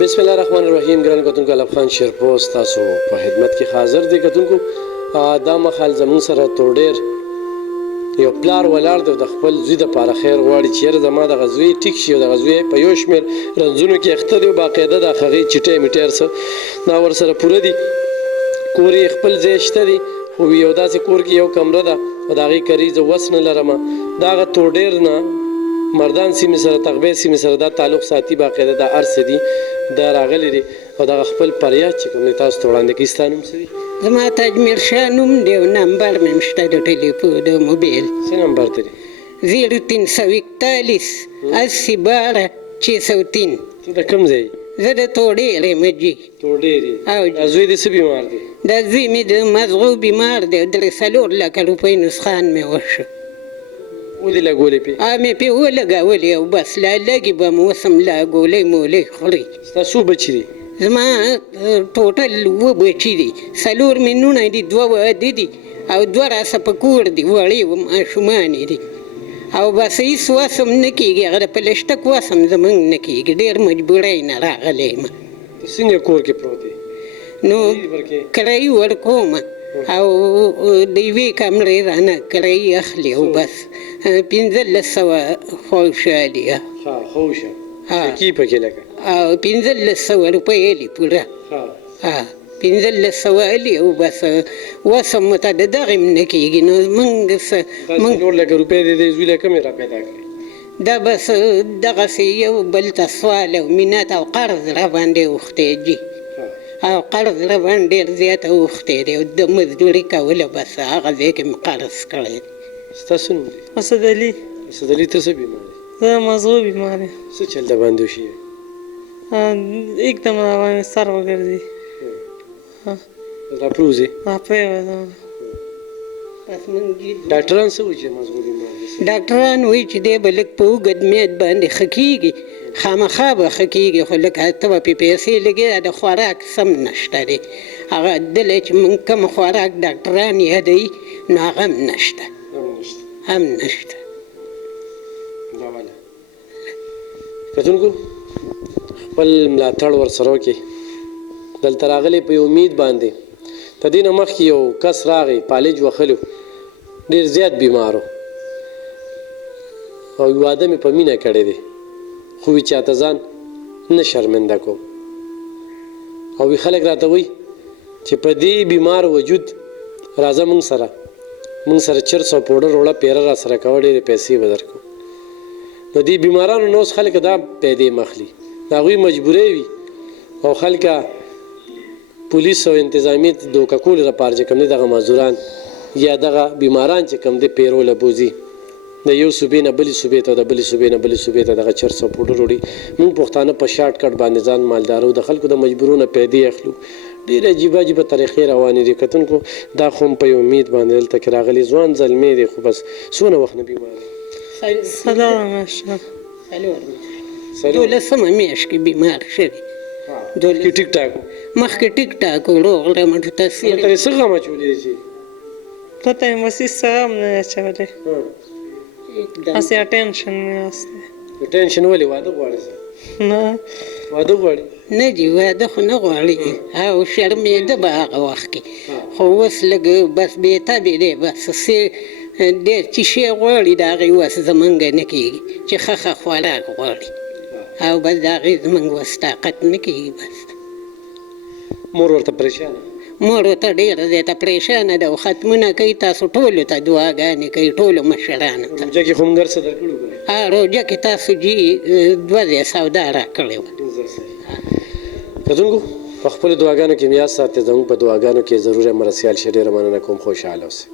بسم الله الرحمن الرحیم. ګران کتونکو الف خان شیرپوست تاسو په خدمت کې حاضر دی. کتونکو دا مخال زمون سره تور ډیر یو پلار ولاړ دی د خپل زوی دپاره خیر غواړي چې یاره زما دغه زوی ټیک شي او دغه زوی په یو شمېر رنځونو کې اخته دی او باقاعده د هغې چټۍ میټۍ هر څه دا ورسره پوره دي. کور یې خپل ځای شته دی خو یو داسې کور کې یو کمره ده او د هغې کریز وس نه لرمه. د هغه تور ډیر نه مردان سیمې سره تغبې سیمې سره دا تعلق ساتي باقاعده دا هر څه دي دا راغلی دی او دغه خپل فریاد چې کوم دی تاسو ته وړاندې کوي. ستا نوم څه دی؟ زما تجمیر شاه نوم دی او نمبر مې هم شته د ټلیفون د موبایل. څه نمبر ته دی؟ 0341 80 12 603. ته د کوم ځای؟ زه د توډېر یم جي. توډېر یې؟ او دا زوی دې څه بیمار دی؟ دا زوی مې د مزغو بیمار دی 3 لکه روپۍ نسخان مې وشو. ولې لګولې پې؟ مې پې ولګولې او بس لا لږې به م اوس هم لا ګولۍ مولۍ خوري. ستا څو بچي دي؟ زما ټوټل 2 بچي دي. 4 مې نونه دي 2 واده دي او 2 راسه په کور دي وړې ماشومان دي او بس هېڅ وس هم نه کېږي هغه د پلشټک وس هم زمونږ نه کېږي. ډېر مجبورۍ نه راغلی یم. ته څنګه کور کې پروت دی؟ نو کرایي ورکومه او د یوې کمرې رانه کرایي اخلي او بس 1500 خوشحالي خوشه کی پکې لکه او 1500 روپۍ الي پوره 1500 الي او بس وس هم ته د دغې هم نه کېږي. نو موږ 4 لکه روپۍ د دې زوی له کومې را پیدا کړې؟ دا بس دغسې یو بل ته سوال او منت او قرض را باندې اوښتی جي او قرض را باندې ډېر زیاته اوښتی دی او د مزدوري کوله بس هغه ځای کې مې قرض کړی دی. ستا څه نوم دی؟ اسدعلي. اسدعلي ته څه بیمار دی؟ زه مزغو بیمار یم. څه چل د باندې وشي؟ एकदम را باندې سر وګرځي راپروزي راپریوځم. ډاکټران څه وایي چې مزغو بیمار دی؟ ډاکټران وایي چې دی به لږ په اوږد میعاد باندې ښه کېږي خامخا به ښه کېږي خو لږ ته به پې پیسې لګې د خوراک سم نشته دی. هغه دله چې موږ کوم خوراک ډاکټران یادوي نو هغه هم نشته هم نشته. کتونکو خپل ملاتړ ورسره وکړئ. دلته راغلی په امید باندې د دې نه مخکې یو کس راغی پالج وښلو ډېر زیات بیمار و او واده مې په مینه کړی دی خو وي چاته ځان نه شرمنده کوم او وي خلک راته وایي چې په دې بیمار وجود راځه موږ سره چرس او پوډر وړه پیره را سره کوه ډېرې پیسې به درکړو. نو دې بیمارانو نه اوس خلک دا پیدې مخلي د هغوی مجبورۍ وي او خلکه پولیس او انتظامیې دوکه کولو لپاره چې کوم دی دغه مزدوران یا دغه بیماران چې کوم دی پیروله بوځي د یو صوبې نه بلې صوبې ته د بلې صوبې نه بلې صوبې ته دغه چرس او پوډر وړي. موږ پښتانه په شارټ کټ باندې ځان مالدارو د خلکو د مجبورونه پیدې اخلو. ډېرې عجیبه عجیبه طریقې روانې دي. کتونکو دا خو هم په یو امید باندې دلته کې راغلی ځوان زلمی دی خو بس څونه وخت نه بیمار دی؟ 12 میاشت کې بیمار شوی. مخکې ټیک ټاک و؟ مخکې ټیک ټاک و روغ رمټ تصویر ته یې څه غم اچولی دی چې پته یې مسیح څه غم نه دی اچولی هسې اټینشن مې هستی. ټینشن ولې واده غواړې؟ نه واده غواړي؟ نه جي واده خو نه غواړي او شرمېده به هغه وخت کې خو اوس لږ بس بېتبې دی بس ډېر چې شی غواړي د هغې وس زمونږ نه کېږي چې ښه خوراک غواړي او بس د هغې زمونږ وس طاقت نه کېږي. بس مور ورته پریشانه؟ مور ورته ډېره زیاته پریشانه ده او ختمونه کوي. تاسو ټولو ته دعاګانې کوي ټولو مشرانو ته. روژه کې خو موږ هر څه درکړو که نه؟ روژه کې تاسو جي 2 ځایه سودا راکړې وه. کتونکو په خپلو دعاګانو کې مې یاد ساتئ. زموږ په دعاګانو کې ضرور مرسیال شه. ډېره مننه کوم. خوشحاله اوسئ.